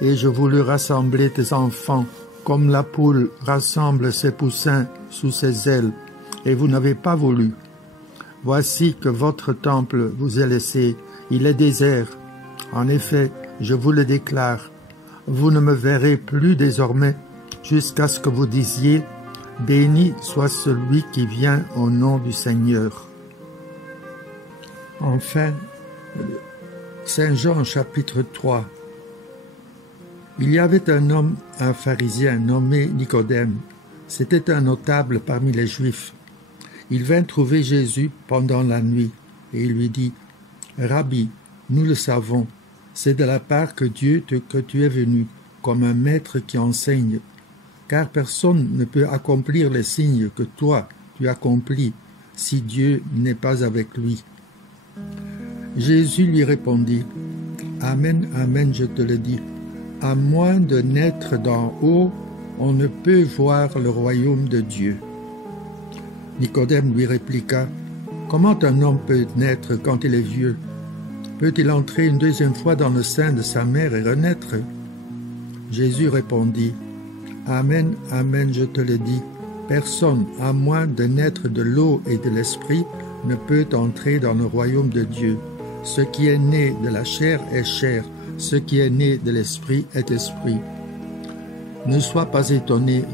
ai-je voulu rassembler tes enfants, comme la poule rassemble ses poussins sous ses ailes, et vous n'avez pas voulu. Voici que votre temple vous est laissé, il est désert. En effet, je vous le déclare, vous ne me verrez plus désormais, jusqu'à ce que vous disiez, béni soit celui qui vient au nom du Seigneur. Enfin, Saint Jean chapitre 3. Il y avait un homme, un pharisien nommé Nicodème. C'était un notable parmi les Juifs. Il vint trouver Jésus pendant la nuit et il lui dit, « Rabbi, nous le savons, c'est de la part que Dieu que tu es venu, comme un maître qui enseigne, car personne ne peut accomplir les signes que toi tu accomplis si Dieu n'est pas avec lui. » Jésus lui répondit, « Amen, amen, je te le dis, à moins de naître d'en haut, on ne peut voir le royaume de Dieu. » Nicodème lui répliqua, « Comment un homme peut naître quand il est vieux? Peut-il entrer une deuxième fois dans le sein de sa mère et renaître? » Jésus répondit, « Amen, amen, je te le dis, personne, à moins de naître de l'eau et de l'esprit, ne peut entrer dans le royaume de Dieu. Ce qui est né de la chair est chair, ce qui est né de l'esprit est esprit. Ne sois pas étonné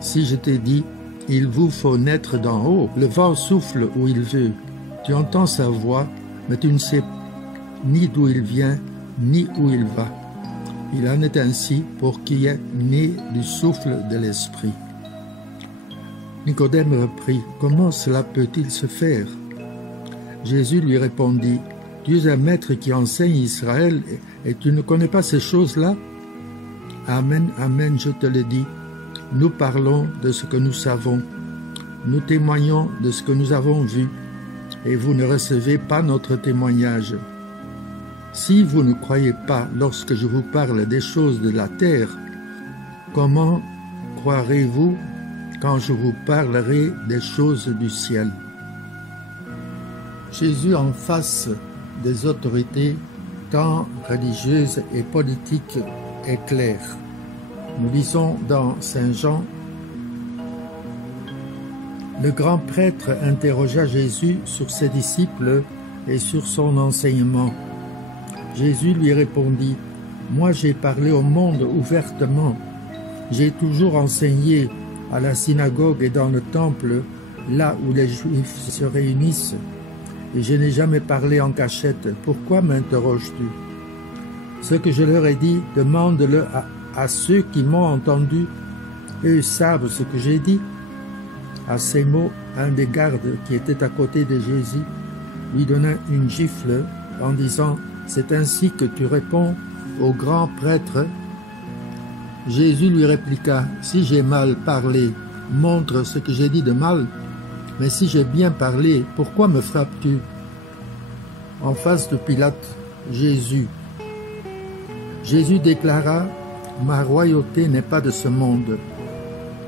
si je t'ai dit, il vous faut naître d'en haut. Le vent souffle où il veut. Tu entends sa voix, mais tu ne sais ni d'où il vient, ni où il va. Il en est ainsi pour qui est né du souffle de l'esprit. » Nicodème reprit, « Comment cela peut-il se faire ?» Jésus lui répondit, « Tu es un maître qui enseigne Israël et tu ne connais pas ces choses-là? Amen, amen, je te le dis. Nous parlons de ce que nous savons. Nous témoignons de ce que nous avons vu, et vous ne recevez pas notre témoignage. Si vous ne croyez pas lorsque je vous parle des choses de la terre, comment croirez-vous quand je vous parlerai des choses du ciel. Jésus en face des autorités, tant religieuses et politiques, est clair. Nous lisons dans Saint Jean: le grand prêtre interrogea Jésus sur ses disciples et sur son enseignement. Jésus lui répondit: moi j'ai parlé au monde ouvertement. J'ai toujours enseigné à la synagogue et dans le temple, là où les Juifs se réunissent, et je n'ai jamais parlé en cachette. Pourquoi m'interroges-tu? Ce que je leur ai dit, demande-le à ceux qui m'ont entendu. Eux savent ce que j'ai dit. À ces mots, un des gardes qui était à côté de Jésus lui donna une gifle en disant: c'est ainsi que tu réponds au grand prêtre? Jésus lui répliqua: si j'ai mal parlé, montre ce que j'ai dit de mal. Mais si j'ai bien parlé, pourquoi me frappes-tu? En face de Pilate, Jésus déclara: ma royauté n'est pas de ce monde.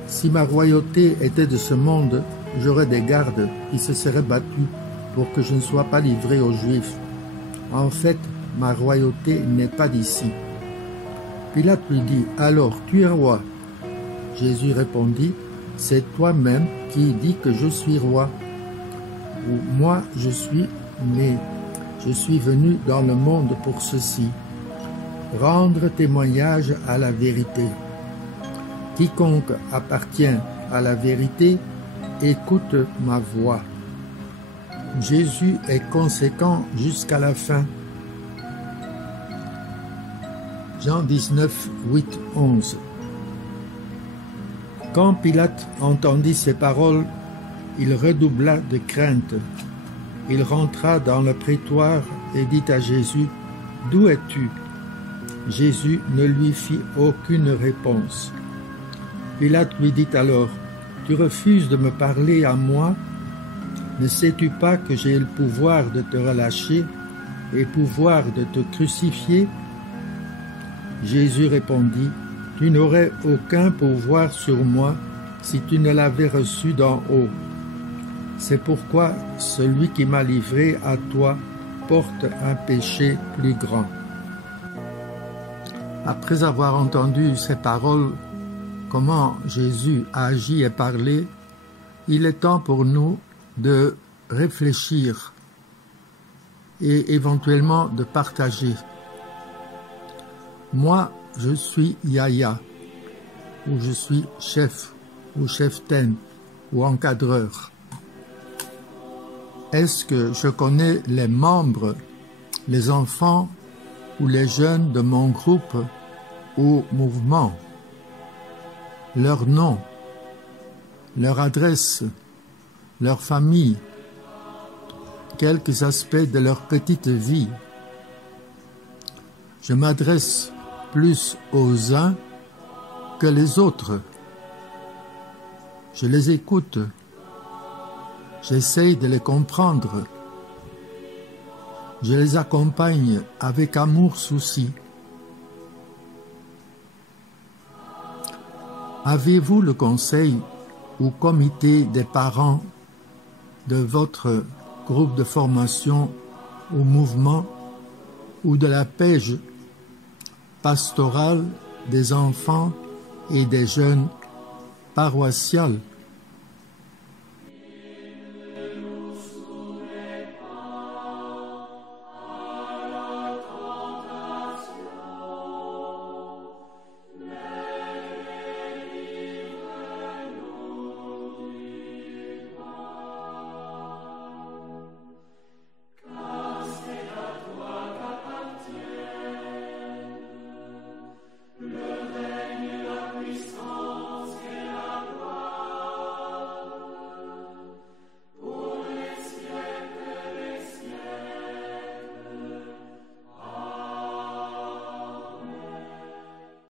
Si ma royauté était de ce monde, j'aurais des gardes qui se seraient battus pour que je ne sois pas livré aux Juifs. En fait, ma royauté n'est pas d'ici. Pilate lui dit: alors tu es roi? Jésus répondit: c'est toi-même qui dis que je suis roi. Ou moi je suis né. Je suis venu dans le monde pour ceci, rendre témoignage à la vérité. Quiconque appartient à la vérité écoute ma voix. Jésus est conséquent jusqu'à la fin. Jean 19, 8, 11. Quand Pilate entendit ces paroles, il redoubla de crainte. Il rentra dans le prétoire et dit à Jésus: d'où es-tu? Jésus ne lui fit aucune réponse. Pilate lui dit alors: tu refuses de me parler à moi? Ne sais-tu pas que j'ai le pouvoir de te relâcher et pouvoir de te crucifier? Jésus répondit: tu n'aurais aucun pouvoir sur moi si tu ne l'avais reçu d'en haut. C'est pourquoi celui qui m'a livré à toi porte un péché plus grand. Après avoir entendu ces paroles, comment Jésus a agi et parlé, il est temps pour nous de réfléchir et éventuellement de partager. Moi, je suis Yaya, ou je suis chef, ou cheftaine, ou encadreur. Est-ce que je connais les membres, les enfants ou les jeunes de mon groupe ou mouvement, leur nom, leur adresse, leur famille, quelques aspects de leur petite vie? Je m'adresse plus aux uns que les autres. Je les écoute. J'essaye de les comprendre. Je les accompagne avec amour-souci. Avez-vous le conseil ou comité des parents de votre groupe de formation ou mouvement ou de la pège pastorale des enfants et des jeunes paroissiales?